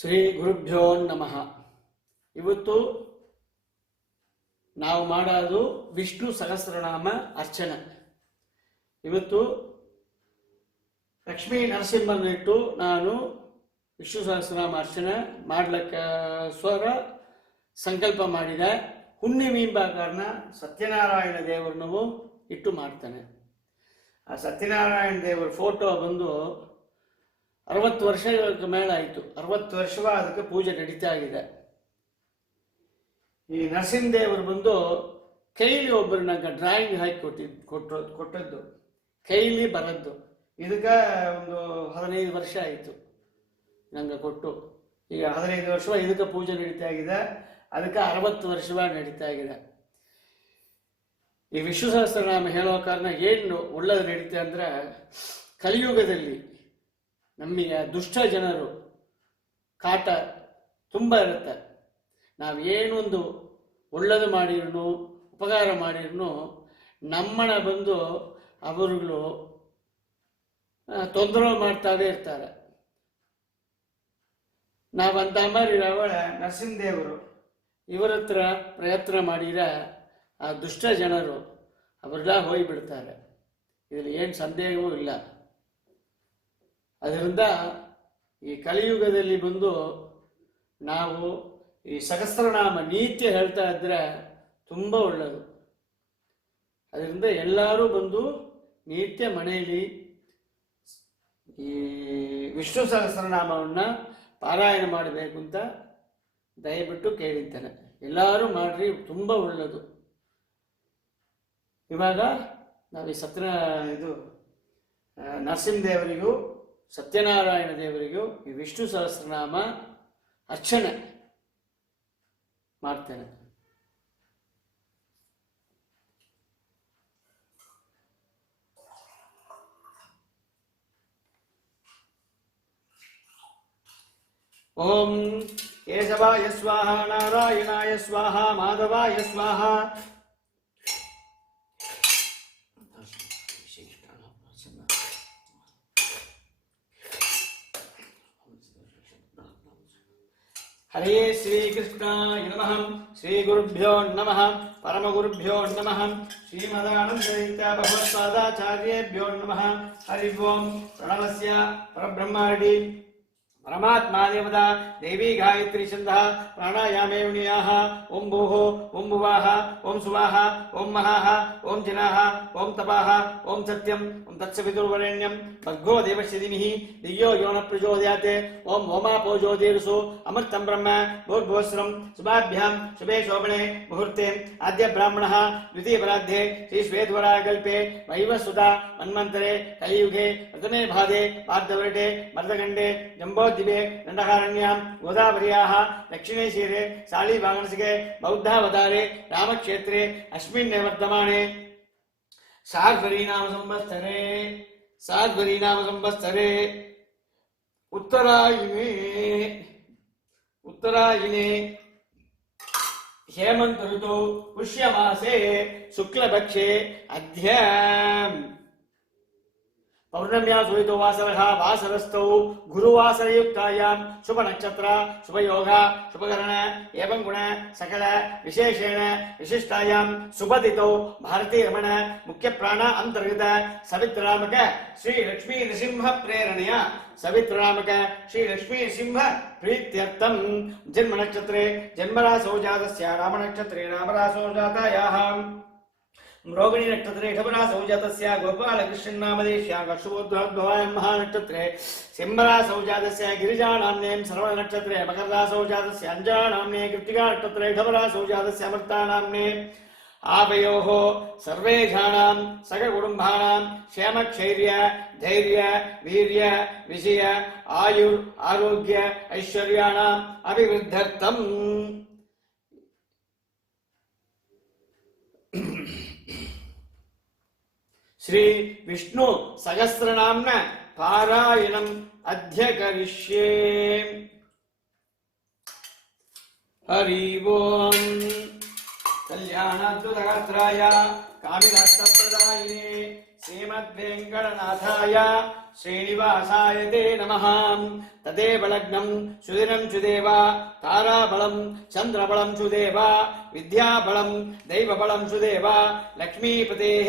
ಶ್ರೀ ಗುರುಭ್ಯೋ ನಮಃ. ಇವತ್ತು ನಾವು ಮಾಡೋದು ವಿಷ್ಣು ಸಹಸ್ರನಾಮ ಅರ್ಚನೆ. ಇವತ್ತು ಲಕ್ಷ್ಮೀ ನರಸಿಂಹನಿಟ್ಟು ನಾನು ವಿಷ್ಣು ಸಹಸ್ರನಾಮ ಅರ್ಚನೆ ಮಾಡ್ಲಿಕ್ಕೆ ಸಂಕಲ್ಪ ಮಾಡಿದೆ. ಹುಣ್ಣಿಮೆ ಕಾರಣ ಸತ್ಯನಾರಾಯಣ ದೇವರನ್ನು ಇಟ್ಟು ಮಾಡ್ತಾನೆ. ಆ ಸತ್ಯನಾರಾಯಣ ದೇವರ ಫೋಟೋ ಬಂದು 60 ವರ್ಷಗಳ ಮೇಲೆ ಆಯಿತು. 60 ವರ್ಷವ ಅದಕ್ಕೆ ಪೂಜೆ ನಡೀತಾ ಇದೆ. ಈ ನರಸಿಂಹದೇವರು ಬಂದು ಕೈಲಿ ಒಬ್ಬರು ನಂಗೆ ಡ್ರಾಯಿಂಗ್ ಹಾಕಿ ಕೊಟ್ಟದ್ದು, ಕೈಲಿ ಬರದ್ದು. ಇದಕ್ಕೆ ಒಂದು 15 ವರ್ಷ ಆಯಿತು ನಂಗೆ ಕೊಟ್ಟು. ಈಗ 15 ವರ್ಷವ ಇದಕ್ಕೆ ಪೂಜೆ ನಡೀತಾ ಇದೆ. ಅದಕ್ಕೆ 60 ವರ್ಷವ ನಡೀತಾ ಇದೆ. ಈ ವಿಷ್ಣು ಸಹಸ್ರನಾಮ ಹೇಳೋ ಕಾರಣ ಏನು ಒಳ್ಳೆಯದು ನಡೀತೆ ಅಂದರೆ, ಕಲಿಯುಗದಲ್ಲಿ ನಮಗೆ ದುಷ್ಟ ಜನರು ಕಾಟ ತುಂಬ ಇರುತ್ತೆ. ನಾವೇನೊಂದು ಒಳ್ಳೆಯದು ಮಾಡಿರೂ ಉಪಕಾರ ಮಾಡಿರೂ ನಮ್ಮನ್ನ ಬಂದು ಅವರುಗಳು ತೊಂದರೆ ಮಾಡ್ತಾವೇ ಇರ್ತಾರೆ. ನಾವಂತ ಅವಳ ನರಸಿಂಹದೇವರು ಇವರ ಹತ್ರ ಪ್ರಯತ್ನ ಮಾಡಿರ ಆ ದುಷ್ಟ ಜನರು ಅವರೆಲ್ಲ ಹೋಗಿಬಿಡ್ತಾರೆ. ಇದರಲ್ಲಿ ಏನು ಸಂದೇಹವೂ ಇಲ್ಲ. ಅದರಿಂದ ಈ ಕಲಿಯುಗದಲ್ಲಿ ಬಂದು ನಾವು ಈ ಸಹಸ್ರನಾಮ ನಿತ್ಯ ಹೇಳ್ತಾ ಇದ್ರೆ ತುಂಬ ಒಳ್ಳೆಯದು. ಅದರಿಂದ ಎಲ್ಲರೂ ಬಂದು ನಿತ್ಯ ಮನೆಯಲ್ಲಿ ಈ ವಿಷ್ಣು ಸಹಸ್ರನಾಮವನ್ನು ಪಾರಾಯಣ ಮಾಡಬೇಕು ಅಂತ ದಯವಿಟ್ಟು ಕೇಳಿದ್ದೇನೆ. ಎಲ್ಲರೂ ಮಾಡ್ರಿ, ತುಂಬ ಒಳ್ಳೆಯದು. ಇವಾಗ ನಾವು ಈ ನರಸಿಂಹದೇವರಿಗೂ ಸತ್ಯನಾರಾಯಣ ದೇವರಿಗೂ ಈ ವಿಷ್ಣು ಸಹಸ್ರನಾಮ ಅರ್ಚನೆ ಮಾಡ್ತೇನೆ. ಓಂ ಕೇಶವಾಯ ಸ್ವಾಹ, ನಾರಾಯಣಾಯ ಸ್ವಾಹ, ಮಾಧವಾಯ ಸ್ವಾಹ. ಹರೇ ಶ್ರೀಕೃಷ್ಣಾಯ ನಮಃ. ಶ್ರೀ ಗುರುಭ್ಯೋ ನಮಃ. ಪರಮಗುರುಭ್ಯೋ ನಮಃ. ಶ್ರೀಮದಾನಂದತೀರ್ಥ ಭಗವತ್ಪಾದಾಚಾರ್ಯೇಭ್ಯೋ ನಮಃ. ಹರಿ ಓಂ. ಪ್ರಣವಸ್ಯ ಪರಬ್ರಹ್ಮಾರ್ಡಿ परमात्मा देवता देवी गायत्री छंदः प्राणायामे उनियाः. ओं भूः ओं भुवः ओं सुवाः ओं महाः ओं जनाः ओं तपाः ओं सत्यं ओं तत्सवितुर्वरेण्यं भर्गो देवस्य धीमहि धियो यो न प्रचोदयात्. ओं ओमापो ज्योतिर्षु अमृतं ब्रह्म भूर्भुवस्सुरं शुभाभ्यां शुभे शोभने मुहूर्ते आद्य ब्राह्मणः द्वितीय पराध्ये श्री श्वेतवराकल्पे वैवस्वता मन्वन्तरे कलियुगे प्रथमे भादे पार्थवर्षे मर्दगण्डे जम्बो दिवे दंडकारण्यां गोदावर्याः दक्षिणे शिरे शालीवागणसिके बौद्धावतारे रामक्षेत्रे अस्मिन् वर्तमाने साध्वरीनाम संवत्सरे उत्तरायणे हेमंत ऋतु पुष्यमासे शुक्लपक्षे अद्य पौर्णम्या सुहितो वासरः वासरस्थौ गुरुवासरयुक्तायां शुभ नक्षत्र शुभ योग शुभकरण एवं गुण सकल विशेषेण विशिष्टायां शुभतिथौ भारती रमण मुख्य प्राण अंतर्गत सवित्रनामक श्री लक्ष्मी नृसिंह प्रेरणया सवित्रनामक श्री लक्ष्मी नृसिंह प्रीत्यर्थं जन्म नक्षत्रे जन्मरासौ जातस्य राम नक्षत्रे रामरासौ जातायाः रोगिणी नक्षत्रे ऋषभरासौ जातस्य गोपालकृष्ण नामदेश्या कर्षुभोद्भवायां महानक्षत्रे सिंहरासौ जातस्य गिरिजानाम्ने श्रवण नक्षत्रे मकररासौ जातस्य अंजनानाम्ने कृत्तिका नक्षत्रे ऋषभरासौ जातस्य अमृतानाम्ने आवयोः सर्वेषाणां सककुटुम्बानां क्षेमक्षैर्य धैर्य वीर्य विजय आयुर् आरोग्य ऐश्वर्याणाम् अभिवृद्ध्यर्थम् श्री विष्णु सहस्रनाम्न पारायणम् अद्य करिष्ये. हरि ओं. कल्याणाद्भुतगात्राय कामिराष्ट्रप्रदायिने श्रीमद्वेङ्कटनाथाय श्रीनिवासाय ते नमः। तदेव लग्नं सुदिनं सुदेव ताराबलं चन्द्रबलं सुदेव विद्याबलं दैवबलं सुदेव लक्ष्मीपतेः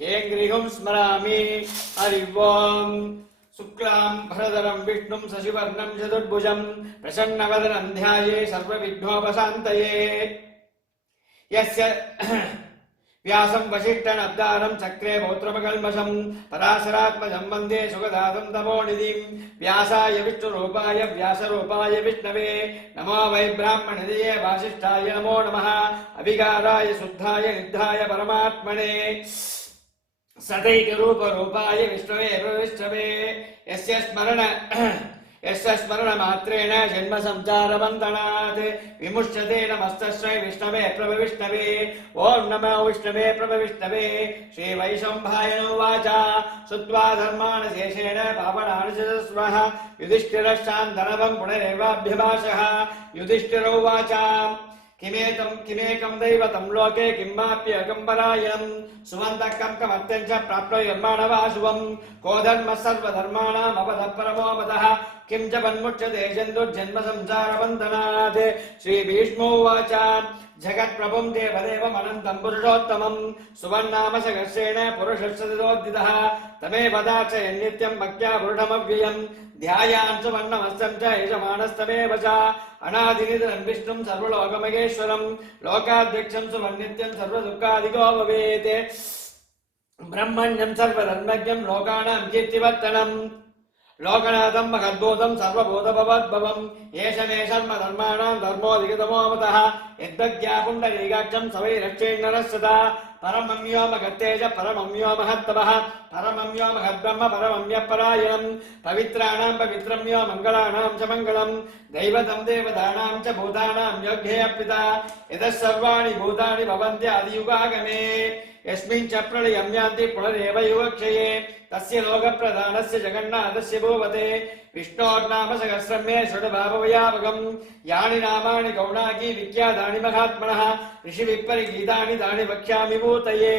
हेङ्ग्रिहुं स्मरामि। हरि ओम्। शुक्लां भरधरं विष्णुं शशिवर्णं चतुर्भुजं प्रसन्नवदनं ध्याये सर्वविघ्नोपशान्तये। यस्य व्यासं वसिष्ठनब्दारं चक्रे पौत्रमकल्मषं पराशरात्मजं वन्दे सुखदातं तपोनिधिं। व्यासाय विष्णुरूपाय व्यासरूपाय विष्णवे नमो वै ब्राह्मणनिधये वासिष्ठाय नमो नमः। अभिकाराय शुद्धाय निधाय परमात्मने सदैकरूपरूपाय विष्णवे विष्णवे। यस्य स्मरणमात्रेण जन्मसंसारबन्धनात् विमुच्यते नमस्तस्मै विष्णवे प्रभविष्णवे। ॐ नमो विष्णवे प्रभविष्णवे। श्रीवैशम्पायन उवाच श्रुत्वा धर्मान् शेषेण पावनान् चतुस्रः युधिष्ठिरश्चान्तरवं पुनरेवाभ्यभाषः। युधिष्ठिर उवाच किमेकं दैवतं लोके किमाप्येकं परायणं सुमन्तकं कमर्थं च प्राप्नोर्माणवा शुभं। को धर्मः सर्वधर्माणाम् अपदः परमो मतः किं च वन्मुच्यते जन्तुर्जन्मसंसारबन्धनात्। श्रीभीष्मोवाच जगत्प्रभुं देवदेवमनन्तं पुरुषोत्तमं सुवर्णामसहस्रेण पुरुषस्तोदितः तमेव दार्शयन्नित्यं भक्त्या पुरुषमव्ययम्। ध्यायान् सुवर्णमस्तं च यजमानस्तमेव च अनादिनिधनं विष्णुं सर्वलोकमहेश्वरं लोकाध्यक्षं सुवर्णित्यं सर्वदुःखादिको भवेत्। ब्रह्मण्यं सर्वधर्मज्ञं लोकानां कीर्तिवर्धनम् लोकनाथं महद्भूतं सर्वभूतभवद्भवम्। एष मे सर्वधर्माणां धर्मोऽधिगतमो मतः यद्भक्त्या पुण्डरीकाक्षं सवै रक्षेन्नरस्तथा। परमं व्योमगत्तेज परमं व्योमहत्तमः परमं व्योमहद्ब्रह्म परमम्यपरायणं। पवित्राणां पवित्रं व्यो मङ्गलानां च मङ्गलं दैवतं देवतानां च भूतानां योग्ये पिता। यतः सर्वाणि भूतानि भवन्त्यादियुगागमे यस्मिन् च प्रलयं यान्ति पुनरेव युगक्षये तस्य लोकप्रधानस्य जगन्नाथस्य भूवते। विष्णोर्नाम सहस्रं मे षड्भाववयावगम् यानि नामानि गौणाकी विख्यातानि महात्मनः ऋषिविप्परिगीतानि तानि वक्ष्यामि भूतये।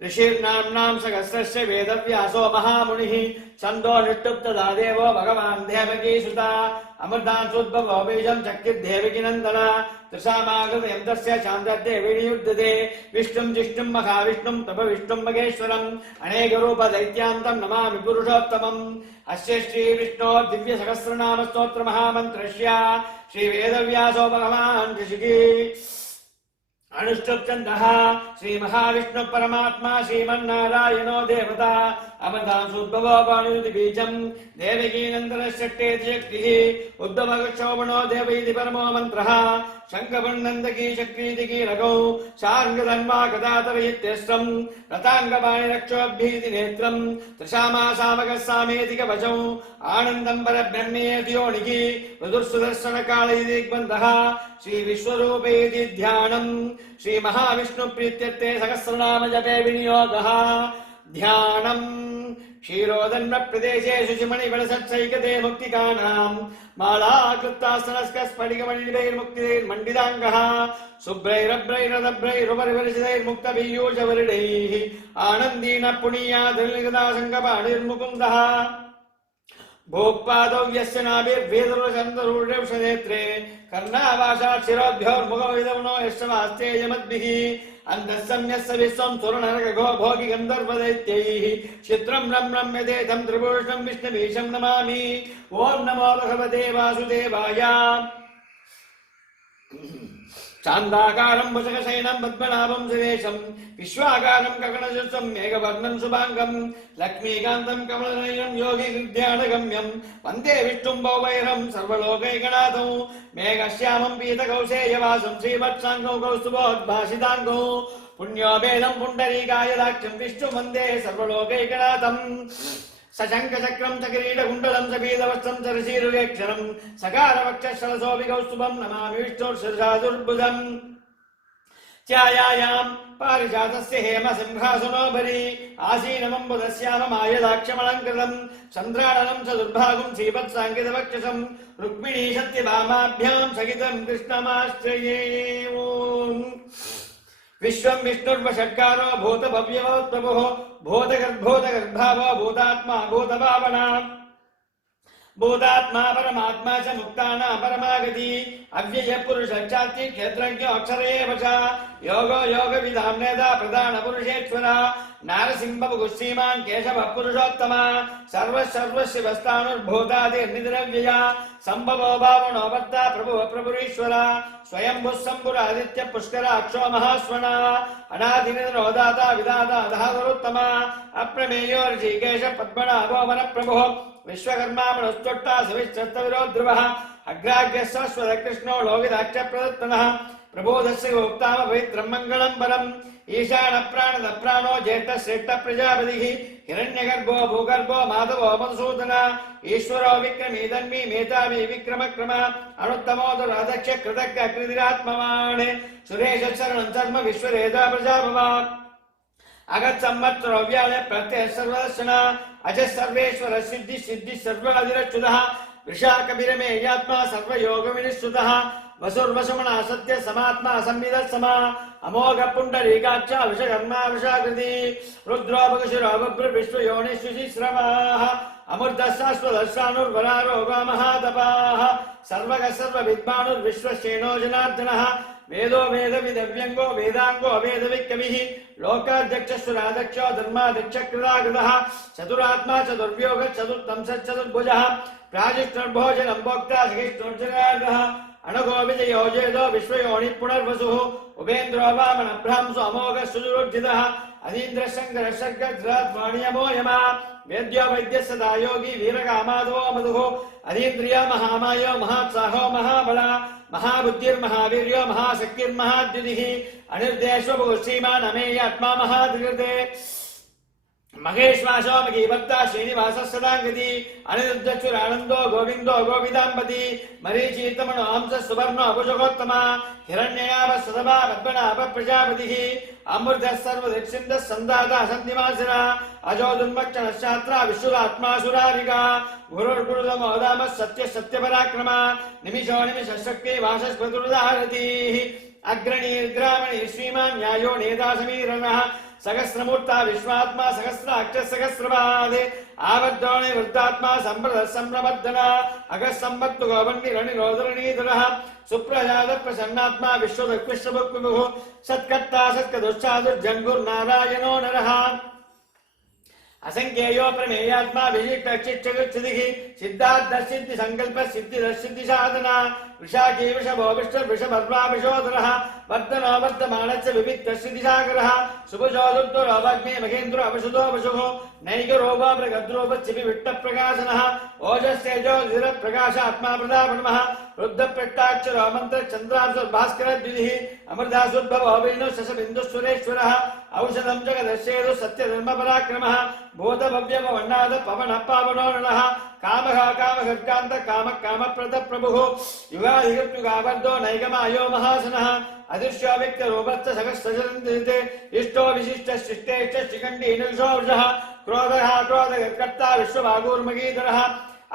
ऋषिर्नाम्नां सहस्रस्य वेदव्यासो महामुनिः छन्दो निष्टुप्तदा देवो भगवान् देवकीसुता। अमृतांशोद्भवो बीजं चक्रिर्देवकीनन्दन त्रिशामागतयं तस्य चान्द्रदेवी नियुध्यते। विष्णुं जिष्णुं महाविष्णुं तपविष्णुं महेश्वरम् अनेकरूपदैत्यान्तं नमामि पुरुषोत्तमम्। अस्य श्रीविष्णोः दिव्यसहस्रनामस्तोत्रमहामन्त्रस्य श्रीवेदव्यासो भगवान् ऋषिः अनुष्टुप्छन्दः। श्रीमहाविष्णु परमात्मा श्रीमन्नारायणो देवता अमृतांशोद्भवो पाणिनिबीजं देवकीनन्दनश्चट्टेति शक्तिः उद्धवक्षोभणो देव इति परमो मन्त्रः। शङ्खपुण्डन्दकी शक्रीतिकी रघौ शार्ङ्गधन्वा गदाधर इत्यस्त्रं रताङ्गपाणिरक्षोभ्यीति नेत्रं त्रिशामासामकः सामेतिकवचौ आनन्दं परब्रह्मेति योनिः ऋतुर्सुदर्शनकाल इति दिग्बन्धः। श्रीविश्वरूपेति ध्यानम् श्रीमहाविष्णुप्रीत्यर्थे सहस्रनाम जपे विनियोगः। ध्यानम् क्षीरोदन्नप्रदेशे शुचिमणिबलसत्सैकते मुक्तिकानां मालाकृतासनस्कस्फटिकमणिभिर्मुक्तिदैर्मण्डिताङ्गः शुभ्रैरभ्रैरदभ्रैरुपरिपरिचितैर्मुक्तपीयूषवर्णैः आनन्दीन पुनीयाधर्लिगदाशङ्कपाणिर्मुकुन्दः। भोक्पादौ यस्य नाभिर्वेदुरचन्द्रूढेक्षनेत्रे कर्णावासात् शिरोभ्योर्मुखविदम्नो यस्य वास्तेयमद्भिः अन्धस्सम्यस्य विश्वं सुरनरकघो भोगि गन्धर्वदैत्यैः चित्रं रम्यतेथं त्रिभुवनं विष्णुमीशं नमामि। ॐ नमो भगवते वासुदेवाय। चान्दाकारं भुजगशयनं पद्मनाभं सुरेशं विश्वाकारं गगनसदृशं मेघवर्णं शुभाङ्गं लक्ष्मीकान्तं कमलनयनं योगिहृद्यानगम्यं वन्दे विष्णुं भवभैरं सर्वलोकैकनाथं। मेघश्यामं पीतकौशेयवासं श्रीवत्साङ्गौ कौस्तुभोद्भासिताङ्गौ पुण्योपेदं पुण्डरीकायदाक्षं विष्णुं वन्दे सर्वलोकैकनाथम्। सशङ्खचक्रं च किरीटकुण्डलं च पीतवस्त्रं च ऋषिरुगेक्षरं सकारवक्षःशलशोऽपि कौस्तुभं नमामि विष्णुर्षिरसादुर्भुजम्। ध्यायायां पारिजातस्य हेमसिंहासनोपरि आसीनमम्बुधस्याममायदाक्षमलङ्कृतं चन्द्राननं च दुर्भागं श्रीवत्साङ्कितवक्षसं रुक्मिणी सत्यभामाभ्यां सहितं कृष्णमाश्रये। विश्वं विष्णुर्वषट्कारो भूतभव्यवोत्प्रभुः भूतगर्भावो भूतात्मा भूतभावना भूतात्मा परमात्मा च मुक्तानां परमागति अव्यय पुरुषाचार्य क्षेत्रज्ञ अक्षर एव च योगो योगविदां नेता प्रधान पुरुषेश्वर नारसिंह श्रीमान् केशव पुरुषोत्तम सर्वशिवस्थानुर्भूतादिर्निद्रव्यया संभवो भावनो वर्ता प्रभु प्रभुरीश्वर स्वयंभुः शम्भुरादित्य पुष्कराक्षो महास्वना अनादिनिरोदाता विदाता धातुरुत्तम अप्रमेयो ऋषिकेश पद्मनाभो वनप्रभुः विश्वकर्मा मनस्तुट्टा सविश्चत्तविरो ध्रुवः अग्राग्र्यः शाश्वत कृष्णो लोकिताक्ष प्रदत्तनः प्रबोधस्य गोप्ताम पवित्रं मङ्गलं परम् ईशान प्राणद प्राणो ज्येष्ठ श्रेष्ठ प्रजापतिः हिरण्यगर्भो भूगर्भो माधवो मधुसूदन ईश्वरो विक्रमी धन्वी मेधावी विक्रमक्रम अनुत्तमो दुरादक्ष कृतज्ञ कृतिरात्मवान् सुरेश शरणं धर्म विश्वरेधा प्रजाभवान् अगत संवत्सरो व्याले प्रत्यय सर्वदर्शन अज सर्वेश्वर सिद्धि सिद्धि सर्वाधिरच्युतः वृषाकबिरमेयात्मा सर्वयोग विनिश्रुतः वसुर्वसुमना सत्य समात्मा संविदत्समा अमोघ पुंडरीकाच्च विषकर्मा विषाकृति रुद्रो भगशिरो बभ्र विश्वयोनिश्रुतिश्रवाः अमृतशाश्वतशानुर्वरारोगा महातपाः सर्वग सर्वविद्वानुर्विश्वसेनो जनार्दनः वेदो वेदविदव्यंगो वेदांगो वेदविकविः लोकाध्यक्षसुराध्यक्षो धर्माध्यक्ष कृताकृतः चतुरात्मा चतुर्व्योग चतुर्तंस चतुर्भुजः प्राजिष्णुर्भोजनं भोक्ता सहिष्णुर्जनार्दः अणगो विजयो जेदो विश्वयोनि पुनर्वसुः उपेन्द्रो वामन ब्राह्मसो अमोघ सुजुरुज्जितः अधीन्द्र शंकर शर्गज्रात्वाणियमो यमा वेद्यो वैद्य सदा योगी वीरकामाधवो मधुः अधीन्द्रिय महामायो महात्साहो महाबला महाबुद्धिर्महावीर्यो महाशक्तिर्महाद्युतिः अनिर्देशो श्रीमान् अमेयात्मा महाधृते महेश्वासो महीभक्ता श्रीनिवास सदांगति अनिरुद्धचुरानंदो गोविंदो गोविदांपति मरीचीतमनो हंस सुवर्णो अभुजगोत्तम हिरण्यनाभ सदभा पद्मनाभ प्रजापतिः अमृत सर्वदक्षिन्द संदाता सन्धिमासरा अजो दुर्मक्षण शास्त्रा विश्वात्मा सुरारिका गुरुर्गुरुदमोदाम सत्य सत्यपराक्रम निमिषो निमिष शक्ति वासस्पतुर्दारतीः अग्रणीर्ग्रामणी श्रीमान् न्यायो नेता समीरणः सहस्रमूर्ता विश्वात्मा सहस्राक्ष सहस्रपाद आवद्धोणे वृद्धात्मा संप्रद संप्रवर्धन अगस्संवत्तु गोवन्निरणिरोदरणीधरः सुप्रजात प्रसन्नात्मा विश्वदक्विश्वभुक्विमुः सत्कर्ता सत्कदुश्चादुर्जङ्गुर्नारायणो नरः असंख्येयो प्रमेयात्मा विशिष्टचित्तगच्छतिः सिद्धार्थ सिद्धि संकल्प सिद्धि सिद्धि साधना वृषाकी वृषभो वृषभर्वा वृषोदरः वर्धनो वर्धमानस्य विविक्त सिद्धिसागरः सुभुजो दुर्धरो भग्ने महेन्द्रो वसुधो वसुः नैकरोपा प्रगद्रोपच्चिपि विट्टप्रकाशनः ओजस्तेजो धीरप्रकाशात्मा प्रदापणमः रुद्धप्रट्टाक्षरो मन्त्र चन्द्रांशुर्भास्करद्विधिः अमृतासुद्भवो विष्णु शशबिन्दुस्वरेश्वरः औषधं जगदस्येदु सत्यधर्मपराक्रमः भूतभव्यमवन्नाद पवन पावनो नरः कामः कामहर्कान्त काम कामप्रद प्रभुः युगाधिगत्युगावर्धो नैगमायो महासनः अदृश्यो व्यक्तरूपश्च सहस्रचरन्ते इष्टो विशिष्ट शिष्टेश्च शिखण्डीनुषोषः क्रोधः क्रोधकर्ता विश्वभागूर्मगीधरः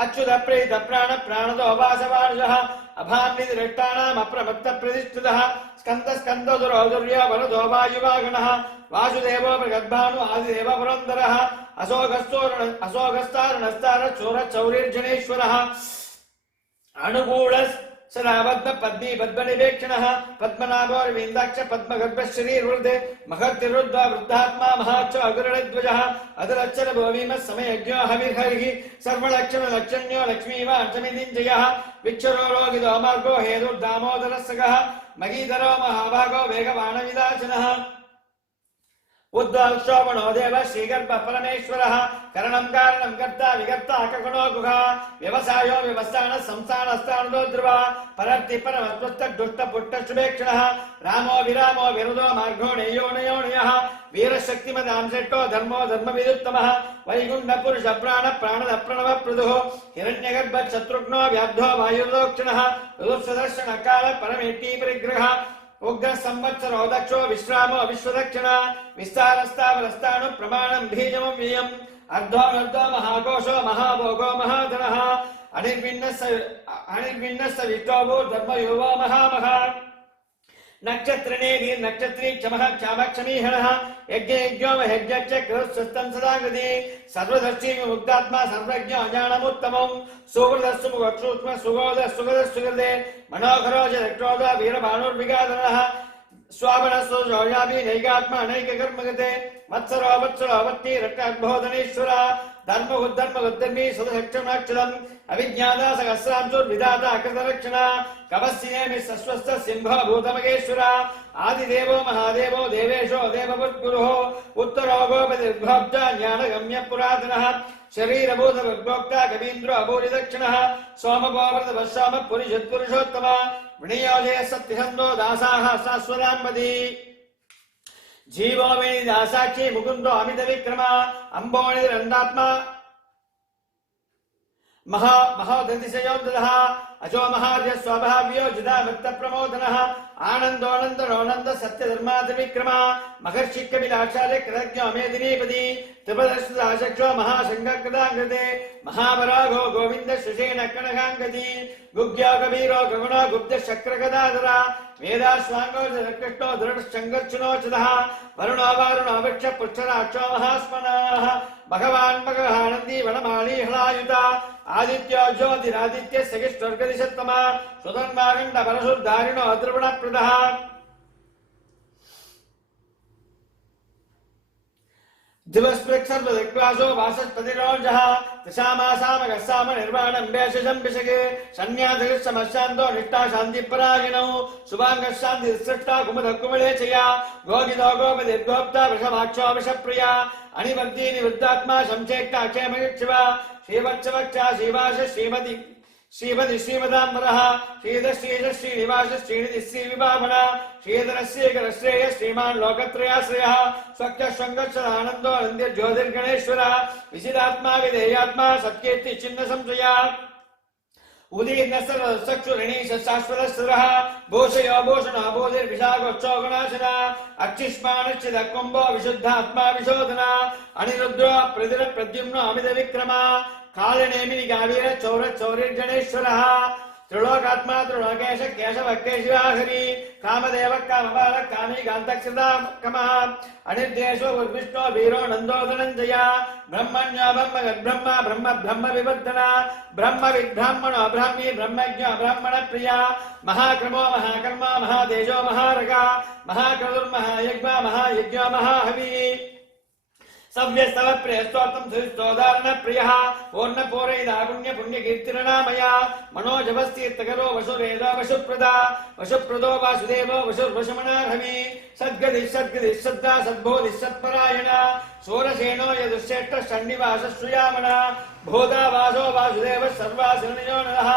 अच्युत प्रीत प्राण प्राणदो वासवार्षः अभान्निधिरष्टानाम् अप्रमत्त प्रतिष्ठितः स्कन्द स्कन्दो दुरोदुर्यो वरदो वायुवागणः वासुदेवो प्रगद्भानु आदिदेव पुरन्दरः अशोकस्तारणस्तार चोर चौरीर्जनेश्वरः अनुकूल सदाबद्ध पद्मी पद्मनिवेक्षणः पद्मनाभोर्विन्दाक्ष पद्मगर्भश्रीर्वृद्धे महर्तिरुद्ध वृद्धात्मा महाच्च अग्रणध्वजः अदलक्षण भूमिमः समयज्ञो हविर्हरिः सर्वलक्षण लक्षण्यो लक्ष्मीवाञ्चमिदिञ्जयः विक्षरो रोगितो मार्गो हेतुर्दामोदरसगः मगीधरो महाभागो वेगवाणविदाचनः उद्वाल्शोभनो देव श्रीगर्भ परमेश्वरः करणं कारणं कर्ता विकर्ता ककुणो गुहा व्यवसायो व्यवस्थान संस्थानस्थानो ध्रुव परर्ति परमत्वस्त दुष्ट पुट्ट शुभेक्षणः रामो विरामो विरदो मार्गो नेयो नयोनयः वीरशक्तिमदां श्रेष्ठो धर्मो धर्मविदुत्तमः वैकुण्ठ पुरुष प्राण प्राणद प्रणव प्रदुः हिरण्यगर्भ शत्रुघ्नो व्याब्धो वायुर्दोक्षणः ऋतुसदर्शन काल परमेटी परिग्रहः उग्र संवत्सरो दक्षो विश्रामो विश्वदक्षिण विस्तारस्तावरस्तानु प्रमाणं बीजमं व्ययम् अर्धो महाकोशो महाभोगो महाधनः अनिर्विण्णस्य विष्टोभो धर्मयुवो महामहा नक्षत्रणे नीर नक्षत्री क्षमः क्षामक्षमीहणः यज्ञो यज्ञश्च कृतस्तं सदा कृति सर्वदर्शी मुक्तात्मा सर्वज्ञ अज्ञानमुत्तमं सुहृदस्सु मुक्षुत्म सुगोदस्सुगदे मनोहरो च रक्तोद वीरभानुर्विगाधनः स्वावनस्सु जोयाभि नैकात्मा अनैककर्मगते मत्सरो वत्सरोवत्ति रट्टद्बोधनेश्वर धर्मगुद्धर्मी सदक्षमाक्षरम् अभिज्ञाता सहस्रांशुर्विधाता कृतरक्षण कवस्येमि सस्वस्थ सिंह भूतमगेश्वर आदिदेवो महादेवो देवेशो देववद्गुरुः उत्तरो गोपतिर्भोक्ता ज्ञानगम्य पुरातनः शरीरभूत विभोक्ता कवीन्द्रो अभूरिदक्षिणः सोमगोवर्धवस्साम पुरुषोत्तम विनियोजय सत्यहन्दो दासाः शाश्वताम्पदी जीवो वेणि दासाक्षी मुकुंदो अमित विक्रम अंबोणि रंदात्मा महादतिशयोद्धः अजो महार्य स्वभाव्यो जुदा भक्त प्रमोदनः आनंदोनंद सत्य धर्माद विक्रम महर्षि कपिलाचार्य कृतज्ञो मेदिनीपति त्रिपदर्शदाशक्षो महाशंककृतांगते महावरागो गोविंद सुषेण कनकांगति गुग्यो कबीरो गगुणो गुप्त शक्र गदाधरा वेदाश्वांगो कृष्णो दृढ़ शंकर्चुनोचदः वरुणो वारुणो वृक्ष पुष्ठराक्षो महास्मनाः भगवान् मगहानंदी वनमाली हलायुता आदित्यो ज्योतिरादित्य सगिष्टर्गदिशत्तमा सुधर्मागंड परशुद्धारिणो अद्रवणप्रदः दिवस्पृक्सर्वदिक्वासो वासस्पतिरोजः दशामासामगस्साम निर्वाणं वेशजं विशगे सन्न्यासगस्समशान्तो निष्ठा शान्तिपरायणौ शुभाङ्गशान्तिसृष्टा कुमुदकुमलेचया गोगिदो गोपतिर्गोप्ता वृषभाक्षो वृषप्रिया अनिवर्ती निवृत्तात्मा संचेक्ता क्षेमशिवा श्रीवत्सवक्षा श्रीवास श्रीमति श्रीमदाम्बरः श्रीधश्रीज श्रीनिवास श्रीनिधि श्रीविभावना श्रीधरस्येकरश्रेय श्रीमान् लोकत्रयाश्रयः स्वच्छशङ्कर्षदानन्दो नन्द्य ज्योतिर्गणेश्वरः विशिदात्मा विधेयात्मा सत्कीर्ति चिन्ह संशया उदीर्णसर्वचक्षुरणीश शाश्वतस्थिरः भूषयो भूषणो भूतिर्विशाखोत्सोगणाशना अर्चिष्मानश्चिद कुम्भो विशुद्धात्मा विशोधना अनिरुद्रो प्रदिर प्रद्युम्नो अमित विक्रमा कालनेमिनि गावीर चौर चौरिर्गणेश्वरः त्रिलोकात्मा त्रिलोकेश केशव केशिवाहरि कामदेव कामबाल कामी कांतक्षदा कमः अनिर्देशो उर्विष्णो वीरो नंदो धनंजय ब्रह्मण्यो ब्रह्म ब्रह्म ब्रह्म विवर्धना ब्रह्म विब्राह्मणो ब्राह्मी ब्रह्मज्ञो ब्राह्मण प्रिया महाक्रमो महाकर्मा महातेजो महारगा महाक्रतुर्महायज्ञ महायज्ञो महाहवी सव्यस्तव प्रियस्तोत्रं सुस्तोदारण प्रियः पूर्णपूरैदागुण्य पुण्यकीर्तिरनामया मनोजवस्तीर्थकरो वसुरेदो वसुप्रदो वासुदेवो वसुर्वशमनार्हवि सद्गति श्रद्धा सद्बोधि सत्परायण सूरसेनो यदुश्रेष्ठ षण्निवास श्रुयामणा भूतावासो वासुदेव सर्वासुरनियो नरः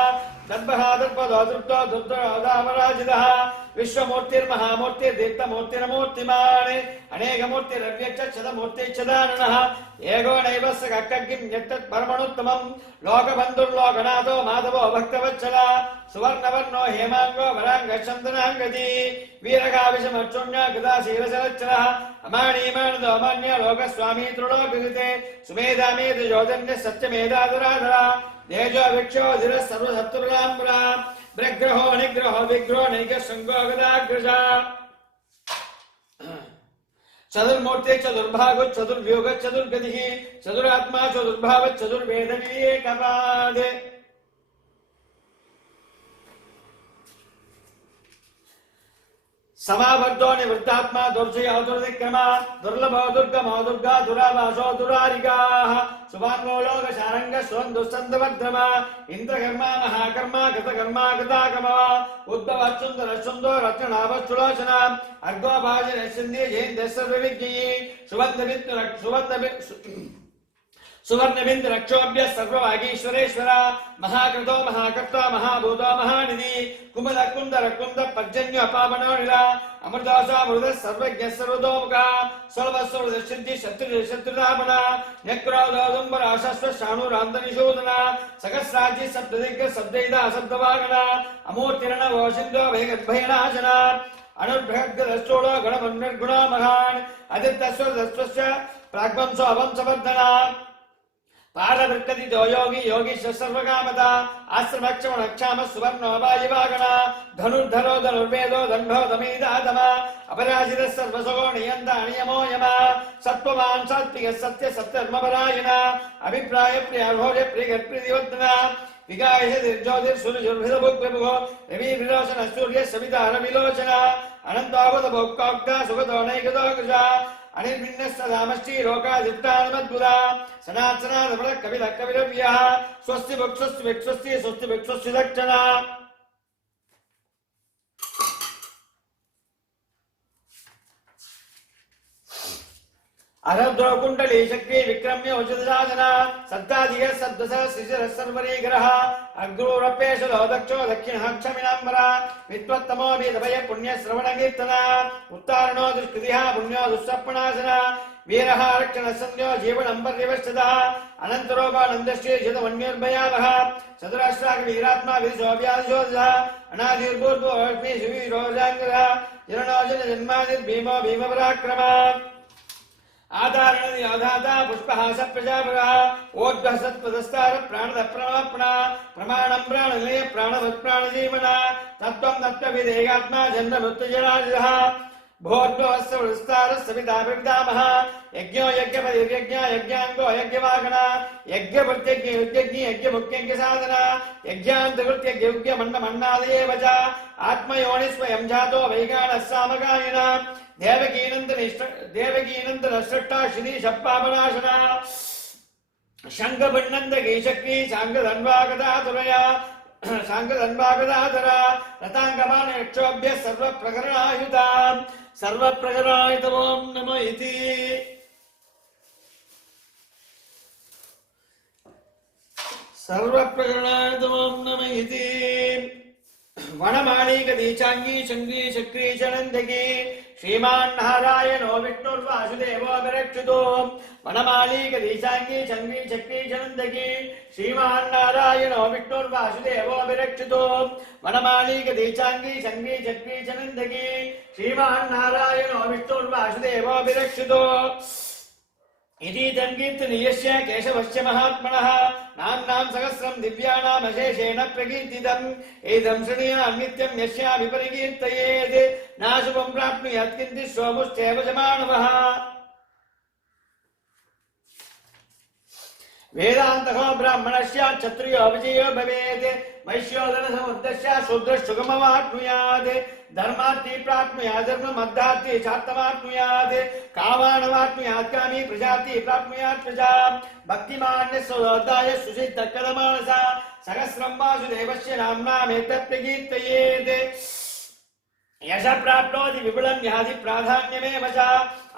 तद्बहादर्पदो तृप्तो दुर्दोदावराजितः विश्वमूर्तिर्महामूर्तिर्दीप्तमूर्तिर्मूर्तिमान् अनेकमूर्तिरव्यक्षदमूर्तिच्छदाननः एको नैव स कक्किं यत्तत् परमणुत्तमं लोकबन्धुर्लोकनाथो माधवो भक्तवत्सला सुवर्णवर्णो हेमाङ्गो वराङ्गचन्दनाङ्गति वीरगाविषमर्चुन्या गदाशीलसलच्चलः अमाणीमानदो अमान्य लोकस्वामी तृणोऽभिगते सुमेधामेध योजन्य सत्यमेधाधराधरा तेजो विक्षो धीर सर्वशत्रुराम्बरा प्रग्रहो निग्रहो विग्रहो नैक शृंगो गदाग्रजा चतुर्मूर्ति चतुर्भागो चतुर्व्यूह चतुर्गतिः चतुरात्मा चतुर्भाव चतुर्वेद विवेकपाद समावर्तो निवृत्तात्मा दुर्जयो दुर्विक्रमा दुर्लभो दुर्गमो दुर्गा दुरावासो दुरारिकाः सुभांगो लोक शारंग स्वन्दुस्सन्दवर्धमा इंद्रकर्मा महाकर्मा कृतकर्मा कृताकमा उद्भव सुंदर सुंदर रचनावचुलोचना अर्गो भाजन सिंधि जैन सर्वविज्ञी सुवर्णबिंद रक्षोभ्य सर्ववागीश्वरेश्वर महाकृतो महाकर्ता महाभूतो महानिधि कुमद कुंदर कुंद पर्जन्य पावनो निला अमृतोषामृत सर्वज्ञ सर्वतोमुखा सर्वस्वृत सिद्धि शत्रुदामना न्यक्रोदोदुम्बर आशस्व शाणुरान्तनिशोधना सहस्राजी सप्तदिग्ग शब्दैदा शब्दवागना अमूर्तिरण वोषिन्दो भयनाशना अनुर्भृगदस्तोलो गणमन्निर्गुणो महान् अदित्यस्वदस्वस्य प्राग्वंसो अवंसवर्धना पादवृत्कतितो योगी योगीश सर्वकामता आश्रमक्षमणक्षाम सुवर्णो वायुवागणा धनुर्धरो धनुर्वेदो दण्डो दमीदातम अपराजितः सर्वसगो नियन्ता नियमो यमा सत्त्ववान् सात्विकः सत्य सत्यधर्मपरायण अभिप्राय प्रियभोज प्रियगत्प्रीतिवर्धना विगायश ज्योतिर्सुरजुर्भिदभुग्विभुगो रविविलोचन सूर्य सविता रविलोचन अनन्तावत भोक्ताक्ता सुगतो नैकतो कृशा अनिर्भिन्नस्तदामश्ची लोकादिष्टानमद्भुता सनातनादमल कविल कविरव्यः स्वस्ति भुक्स्वस्ति विक्स्वस्ति स्वस्ति विक्स्वस्ति दक्षिणा अरद्रो कुंडली शक्ति विक्रम्य उचितजाजना सद्दाधिय सद्दस शिशिर सर्वरीग्रह अग्रूरपेशलो दक्षो दक्षिणः क्षमिनाम्बरा वित्वत्तमो वेदभय पुण्य श्रवण कीर्तना उत्तारणो दुष्कृतिः पुण्यो दुःस्वप्नाशना वीरः रक्षण संध्यो जीवनम्बर्यवश्यतः अनन्तरोगानन्दश्री जितवन्योर्भयावः चतुराष्ट्राक वीरात्मा विधिशोऽव्याधिशोधः अनादिर्भूर्भो अग्नि शिवीरोजाङ्गः जनोजन जन्मादिर्भीमो भीमपराक्रमः आधारण आधाता पुष्पहास प्रजापः ओद्भः सत्पदस्तार प्राणद प्रमापणा प्रमाणं प्राणलय प्राणवत् प्राणजीवना तत्त्वं तत्त्वविदेहात्मा जन्म मृत्युजराजः भोर्भवस्सविस्तारः सविता प्रपितामहः यज्ञो यज्ञपतिर्यज्ञ यज्ञाङ्गो यज्ञवागणा यज्ञभृत्यज्ञ युज्ञज्ञ यज्ञमुख्यज्ञ साधना यज्ञान्तकृत्यज्ञ मन्नमन्नादयेव च आत्मयोनि स्वयं जातो वैगानः सामगायिना देवकीनन्दनश्रष्टा श्री शप्पापनाशना शङ्खभिन्नन्दगी शक्ति शाङ्गधन्वागदातुरया शाङ्गधन्वागदातरा रताङ्गमान यक्षोभ्यः सर्वप्रकरणायुता सर्वप्रकरणायुत ॐ नमो इति सर्वप्रकरणायुत ॐ नमो इति वनमालीक दीचांगी चंगी चक्री चनंदगी श्रीमान नारायणो विष्णुर्वासुदेवो विरक्षितो वनमालीक दीचांगी चंगी चक्री चनंदगी श्रीमान नारायणो विष्णुर्वासुदेवो विरक्षितो वनमालीक दीचांगी चंगी चक्री चनंदगी श्रीमान नारायणो विष्णुर्वासुदेवो विरक्षितो इति तन्कीर्तनीयस्य केशवस्य महात्मनः नाम्नां सहस्रं दिव्यानामशेषेण प्रकीर्तितम् एदं शृणुयात् नित्यं यस्याभिपरिकीर्तयेत् नाशुभं प्राप्नुयात् किञ्चित् सोमुश्चैव च मानवः वेदान्तको ब्राह्मणस्य क्षत्रियो विजयो भवेत् वैश्योधनसमुद्रस्य शूद्रशुगमवाप्नुयात् धर्मार्थी प्राप्नुयात् धर्ममद्धार्थी चात्तमाप्नुयात् कामानवाप्नुयात् कामी प्रजाति प्राप्नुयात् प्रजा भक्तिमान्य सौदाय सुचित्तकलमानसा सहस्रं वासुदेवस्य नाम्नामेतत् प्रकीर्तयेत् यश प्राप्नोति विपुलं यादि प्राधान्यमेव च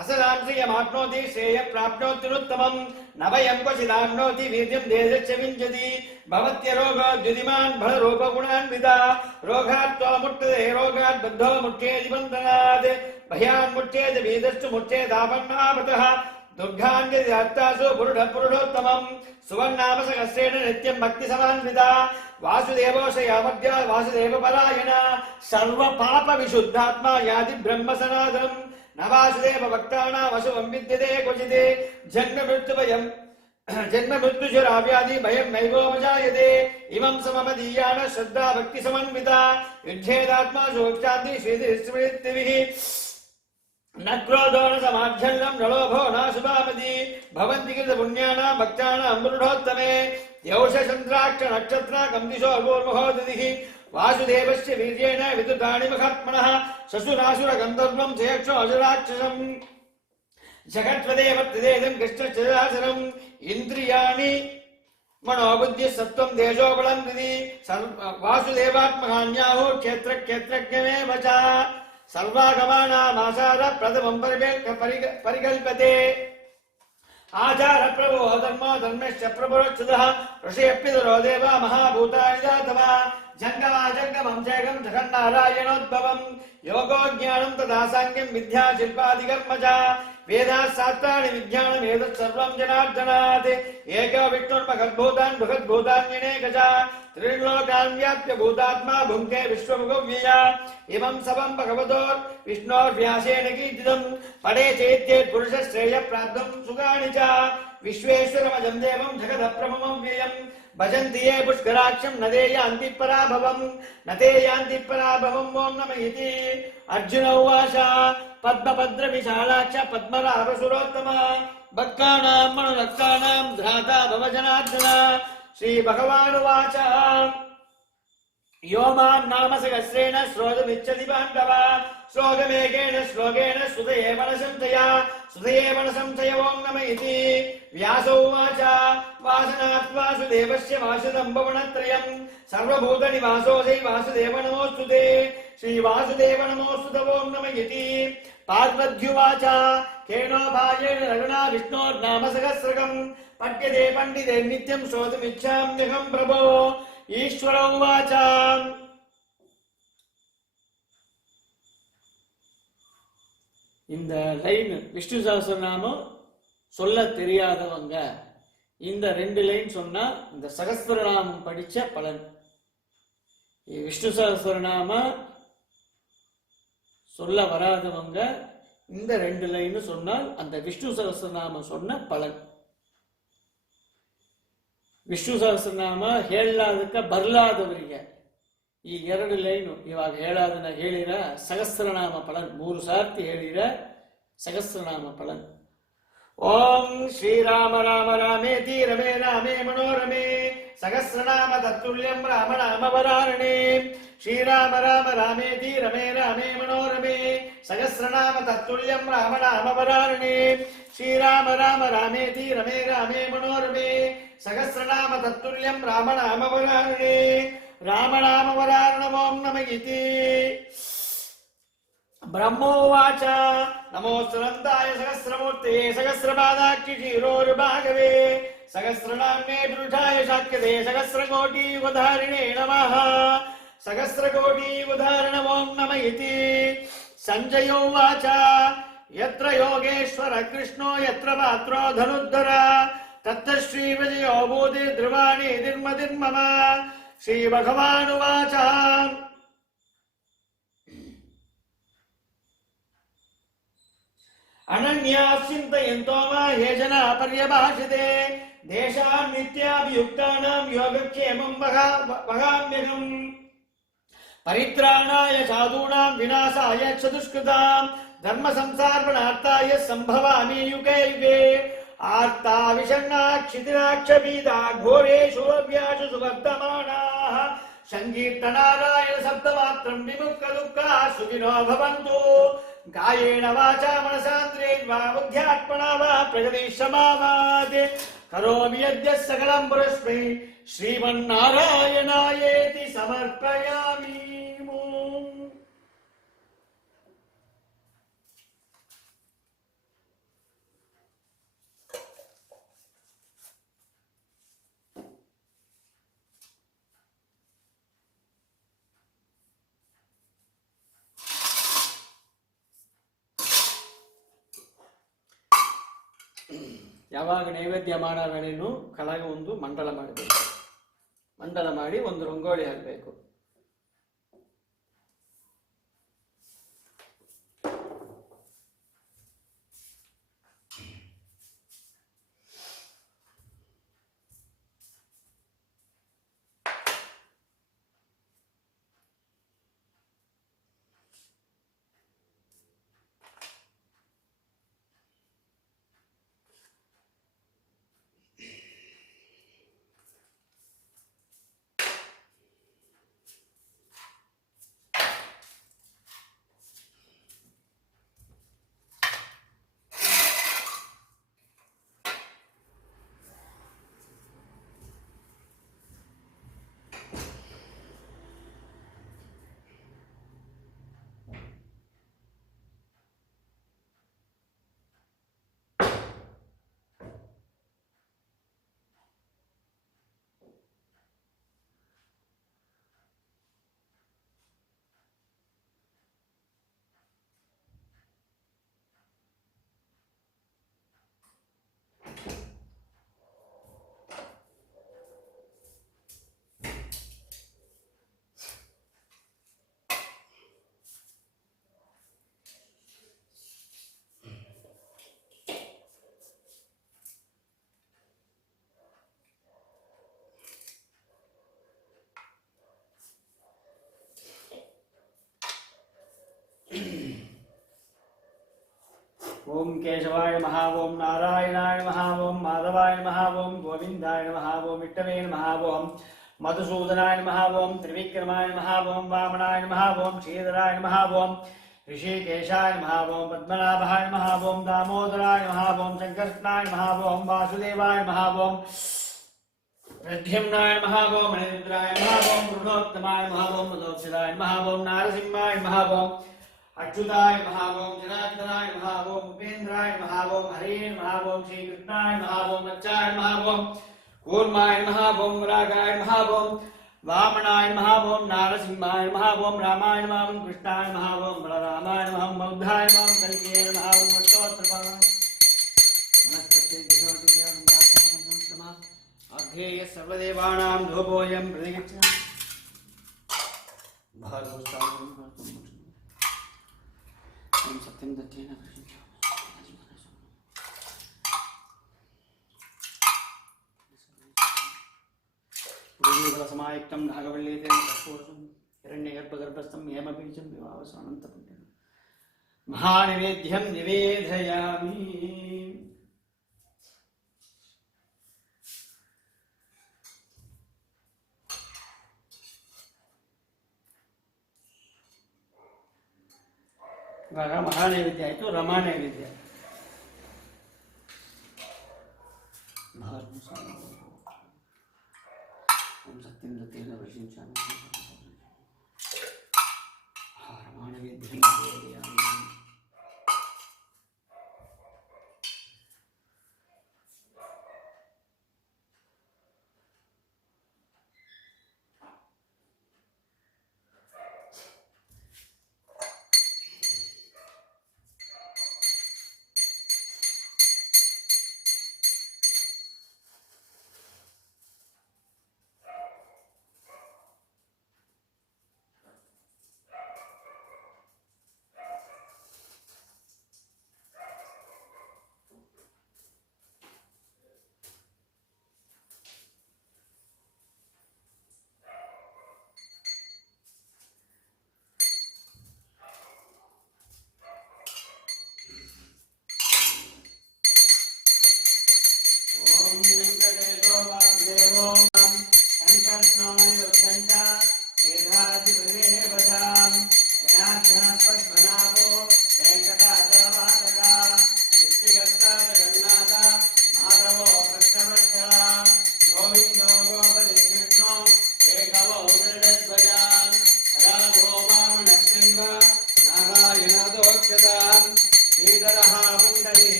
असदांश्रियमाप्नोति श्रेयः प्राप्नोत्युत्तमम् नवयं क्वचिदाप्नोति वीर्यं देशस्य विञ्चति भवत्यरोगोद्युतिमान् बलरूपगुणान्विता रोगात् मुट्यते रोगात् बद्धो मुट्येति बन्धनात् भयान् मुट्येति वीदस्तु मुट्येदापन्नापतः दुर्गान्यतासु पुरुषोत्तमम् सुवर्णामसहस्रेण नित्यं भक्तिसमान्विता वासुदेवोशयामद्या वासुदेवपरायण सर्वपापविशुद्धात्मा याति ब्रह्मसनातनम् न वासुदेव भक्तानामशुभं विद्यते क्वचित् जन्ममृत्युजराव्याधि भयं नैवोपजायते इमं सममदीयान श्रद्धा भक्तिसमन्विता युद्धेदात्मा सोक्षान्ति श्रीस्मृतिभिः न क्रोधो न समाध्यन्नं न लोभो न शुभामति भवन्ति कृतपुण्यानां भक्तानां पुरुषोत्तमे यौषचन्द्राक्ष नक्षत्राकं दिशो भूर्मुहोदधिः वासुदेवस्य वीर्येण विदुतानि महात्मनः शशुरासुरगन्धर्वं चयक्षो अजराक्षसम् जगत्वदेव त्रिदेदं कृष्णचराचरम् इन्द्रियाणि मनोबुद्धिः सत्त्वं देशोबलं विधि वासुदेवात्मकान्याहो क्षेत्रक्षेत्रज्ञमेव च सर्वागमानामाचार प्रथमं परिकल्पते आचार प्रभो धर्मो धर्मश्च प्रभुरच्युतः ऋषयप्पितरो देवा महाभूतानि जातवा जङ्गमा जङ्गमं जयगं जगन्नारायणोद्भवम् योगो ज्ञानं तथा साङ्ख्यं विद्या शिल्पादिकर्म च वेदात् शास्त्राणि विज्ञानमेतत् सर्वं जनार्दनात् एको विष्णुर्महद्भूतान् बृहद्भूतान्यनेक च त्रिलोकान् व्याप्य भूतात्मा भुङ्क्ते विश्वमुखव्यया इमं सबं भगवतोर्विष्णोर्व्यासेन कीर्तितं पठे चेत् पुरुषश्रेयः प्राप्तं सुखानि च विश्वेश्वरमजं देवं जगदप्रममं व्ययं भजन्ति ये पुष्कराक्षं न ते यान्ति पराभवं न ते यान्ति पराभवम् ॐ नमः इति अर्जुन उवाच पद्मभद्रविशालाक्ष पद्मनाभसुरोत्तम भक्तानां मनोरक्तानां ध्राता भवजनार्दन श्रीभगवानुवाच यो मां नाम सहस्रेण श्रोतुमिच्छति पाण्डव श्लोकमेकेन श्लोकेन सुतये मनसंशय ॐ नमः इति व्यास उवाच वासनात् वासुदेवस्य वासुदं भुवनत्रयं सर्वभूतनिवासोऽसि वासुदेव नमोऽस्तुते श्रीवासुदेव नमोऽस्तुते ॐ नमः इति पार्वत्युवाच केनोपायेन रघुना विष्णोर्नाम सहस्रकं पठ्यते पण्डिते नित्यं श्रोतुमिच्छाम्यहं प्रभो ईश्वर उवाच இந்த லைன் விஷ்ணு சகஸ்ரநாமம் சொல்ல தெரியாதவங்க இந்த 2 லைன் சொன்னா இந்த சகஸ்ரநாமம் படிச்ச பலன். விஷ்ணு சகஸ்ரநாம சொல்ல வராதவங்க இந்த 2 லைன் சொன்னால் அந்த விஷ்ணு சகஸ்ரநாமம் சொன்ன பலன். ವಿಷ್ಣು ಸಹಸ್ರನಾಮ ಹೇಳಲಾದಕ್ಕೆ ಬರಲಾದವರಿಗೆ ಈ 2 ಲೈನು ಇವಾಗ ಹೇಳೋದನ್ನ ಹೇಳಿರ ಸಹಸ್ರನಾಮ ಫಲನ್ 3 ಸಾರ್ತಿ ಹೇಳಿರ ಸಹಸ್ರನಾಮ ಫಲನ್. ಓಂ ಶ್ರೀರಾಮ ರಾಮ ರಾಮೇತಿ ರಮೇ ರಾಮೇ ಮನೋರಮೇ ಸಹಸ್ರನಾಮ ತತ್ತುಲ್ಯಂ ರಾಮ ನಾಮ ವರಾರಣೆ ಶ್ರೀರಾಮ ರಾಮ ರಾಮೇತಿ ರಮೇ ರಾಮೇ ಮನೋರಮೇ ಸಹಸ್ರನಾಮ ತತ್ತುಲ್ಯಂ ರಾಮ ನಾಮ ವರಾರಣೆ ಶ್ರೀರಾಮ ರಾಮ ರಾಮೇತಿ ರಮೇ ರಾಮೇ ಮನೋರಮೇ सहस्रनाम तत्तुल्यं रामनाम वरारणे रामनाम वरारणं ॐ नमः इति ब्रह्मोवाच नमोऽस्तुनन्दाय सहस्रमूर्तये सहस्रपादाख्ये क्षीरोरुभागवे सहस्रनाम्ने पुरुषाय शाक्यते सहस्रकोटियुगधारिणे नमः सहस्रकोटियुगधारणं ॐ नमः इति संजय उवाच यत्र योगेश्वर कृष्णो यत्र पात्रो धनुर्धर तत्र श्री विजयो भूति ध्रुवाणि निर्मतिर्मम श्री भगवानुवाच अनन्याः चिन्तयन्तो मा ये जना पर्यभाषिते देशान् नित्याभियुक्तानां योगक्षेमं वहाम्यहम् परित्राणाय साधूनां विनाशाय चतुष्कृतां धर्म संसारणार्थाय संभवामि युगे युगे आर्ता विषण्णा क्षितिराक्षपीता घोरेषु अभ्यासु सुवर्तमानाः संकीर्तनारायण शब्दमात्रं विमुक्ख दुःखाः सुखिनो भवन्तु कायेन वाचा मनसान्द्रियैर्वा बुद्ध्यात्मना वा प्रगतिश्रमावात् करोमि यद्यः सकलं परस्मै श्रीमन्नारायणायेति समर्पयामि. ಯಾವಾಗ ನೈವೇದ್ಯ ಮಾಡೋ ವೇಳೆನೂ ಕೆಳಗೆ ಒಂದು ಮಂಡಲ ಮಾಡಬೇಕು. ಮಂಡಲ ಮಾಡಿ ಒಂದು ರಂಗೋಲಿ ಹಾಕಬೇಕು. ओम केशवाय नमः ओम नारायणाय नमः ओम माधवाय नमः ओम गोविंदाय नमः ओम विष्णवे नमः ओम मधुसूदनाय नमः ओम त्रिविक्रमाय नमः ओम वामनाय नमः ओम श्रीधराय नमः ओम ऋषिकेशाय नमः ओम पद्मनाभाय नमः ओम दामोदराय नमः ओम शंकरकृष्णाय नमः ओम वासुदेवाय नमः ओम प्रद्युम्नाय नमः ओम अनिरुद्राय नमः ओम रुद्रोत्तमाय नमः ओम मधोक्षराय नमः ओम नारसिंहाय नमः ओम अच्युताय नमः ओम जनार्दनाय नमः ओम उपेन्द्राय नमः ओम हरे नमः ओम श्रीकृष्णाय नमः ओम अच्छाय नमः ओम कूर्माय नमः ओम रागाय नमः ओम वामनाय नमः ओम नारसिंहाय नमः ओम रामाय नमः ओम कृष्णाय नमः ओम बलरामाय नमः ओम बौद्धाय नमः ओम कल्किये नमः ओम अष्टोत्तरपादाय नमः अध्येय सर्वदेवानां धूपोऽयं प्रतिगच्छति सत्यं दत्तेन समायुक्तं नागवल्लीतेन कपूरं हिरण्यगर्भगर्भस्थं हेमबीजं विवाहसानन्तपुण्यं महानिवेद्यं निवेदयामि। इवाग महानैवेद्य आयितु रमानैवेद्य ओम सत्यं दत्तेन वशिंचामि रमानैवेद्यं निवेदयामि।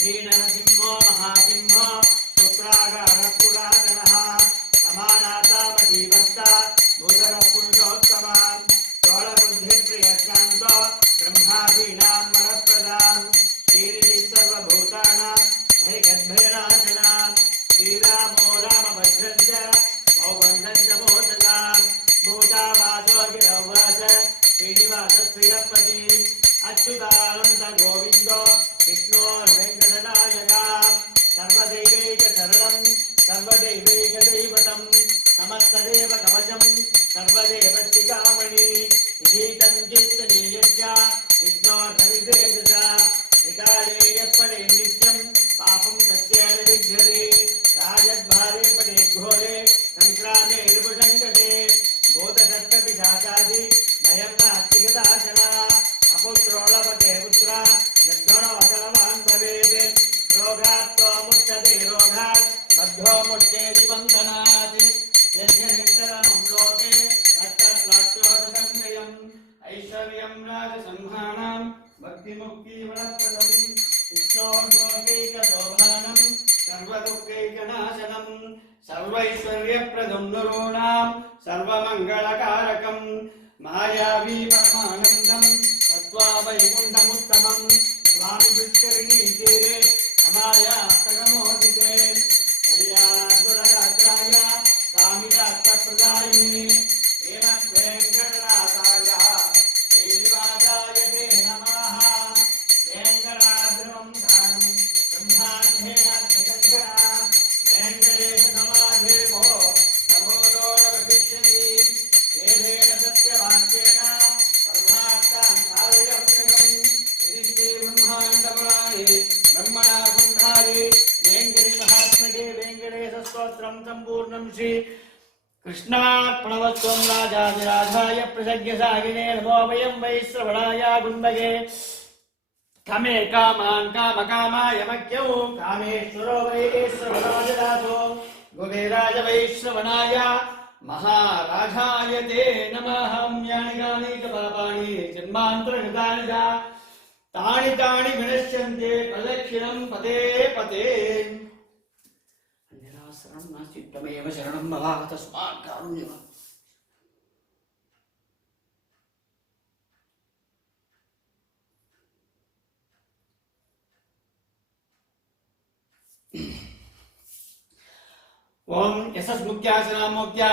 श्रीनरसिंहो महासिंहो शुक्रागारपुरातनः समानातामजीवस्ता भूधरपुरुषोत्तमान् चोळबुद्धिप्रियशान्तो ब्रह्मादीनां वरप्रदान् श्रीनिधिः सर्वभूतानां भयगद्भयनाशनान् श्रीरामो रामभद्रञ्च भौबन्धञ्च मोचकान् भूतावासो गिरौवाच श्रीनिवासश्रियपति अच्युतानन्द गोविन्दो विष्णोर्वेङ्कटनायका सर्वदैवैकशरणं सर्वदैवैकदैवतं समस्तदेव कवचं सर्वदेवशिखामणि विधीतं कीर्तनीयस्य विष्णोर्धविदेशसा विकाले यत्पदे नित्यं पापं तस्य न विद्यते राजद्वारे पदे घोरे सङ्क्रामे रिपुसङ्कटे भूतशस्त्रपिशाचादि भयं नास्ति कदाचन अपुत्रोळपते पुत्रा निर्धनवदनवान् भवेत् रोगात् मुच्यते रोगात् बद्धो मुच्येति बन्धनात् यस्य निष्कलमं लोके तत्तत्लाक्षोदसंशयम् ऐश्वर्यं राजसंहानां भक्तिमुक्तिवरप्रदं विष्णोर्लोकैकशोभानं सर्वदुःखैकनाशनं सर्वैश्वर्यप्रदं नॄणां सर्वमङ्गलकारकं मायावी परमानन्दं तत्त्वा वैकुण्ठमुत्तमं स्वामि पुष्करिणीतीरे रमायास्तगमोदिते कल्याणाद्भुतगात्राय कामितार्थप्रदायिने हेमवेङ्कटनाथाय श्रीनिवासाय ते नमः। वेङ्कटाद्रवं दानं ब्रह्माण्डेनात्मकङ्करा वेङ्कटेशसमाधेवो नमोदोरवशिष्यति वेदेन सत्यवाक्येन सम्पूर्णं श्री कृष्णार्पणवत्वं राजाधिराजाय प्रसज्ञसागिने नमो वयं वै श्रवणाय गुण्डगे कामे कामान् कामकामाय मह्यौ कामेश्वरो वै श्रवणाजदातो कुबेराय वै श्रवणाय महाराजाय ते नमः यानि कानि च पापानि जन्मान्तरकृतानि च तानि तानि विनश्यन्ते प्रदक्षिणं पदे पदे अन्यथा शरणं नास्ति त्वमेव शरणं मम तस्मात् कारुण्यम् ओम यशस्मुख्यासनामोख्या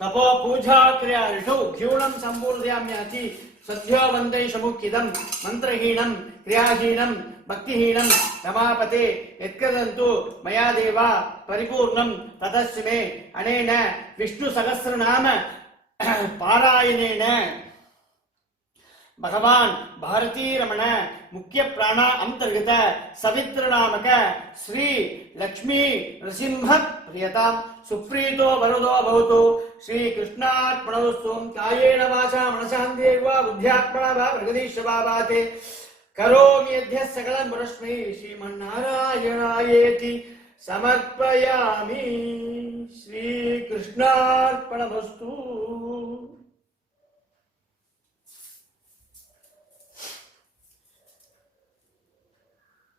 तपो पूजा क्रिया ऋषौ घ्यूणं संपूर्णयाम्याति सद्यो वन्दे शमुखिदं मंत्रहीनं क्रियाहीनं भक्तिहीनं रमापते यत्कृतन्तु मया देवा परिपूर्णं ततस्य मे अनेन विष्णु सहस्रनाम पारायणेन भगवान भारती रमण मुख्य प्राण अंतर्गत सवित्र नामक श्री लक्ष्मी नृसिंह प्रियता सुप्रीतो वरदो भवतु श्री कृष्णार्पणोस्तु कायेन वाचा मनसान्देवा बुद्ध्यात्मना वा प्रगदीशभावाते करोमि यद्य सकलं परस्मै श्रीमन्नारायणायेति समर्पयामि श्री कृष्णार्पणमस्तु।